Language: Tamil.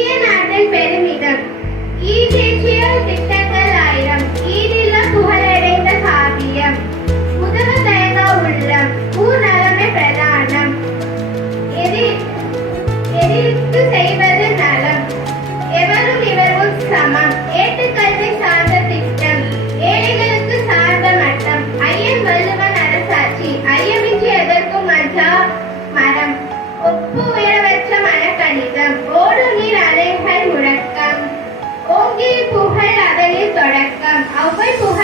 இந்திய நாட்டின் பெருமிதம். ஈடேற்றிய திட்டங்கள் ஆயிரம். ஈடில்ல புகழடைந்த காவியம். உதவ தயங்கா உள்ளம். ஊர் நலமே பிரதானம். எதிர்த்து செய்வது நலம். எவரும் இவரும் சமம். ஏட்டுக்கல்வி சார்ந்த திட்டம். ஏழைகளுக்கு சார்ந்த மட்டம். ஐயன் வள்ளுவன் அரசாட்சி. ஐயமின்றி எதற்கும் மஜா மரம். ஒப்பு உயர்வற்ற மனக்கணிதம். ஓடு நீர் அலைகள் முழக்கம். ஓங்கி புகழ் அதனில் தொடக்கம். ஒவ்வை புகழ்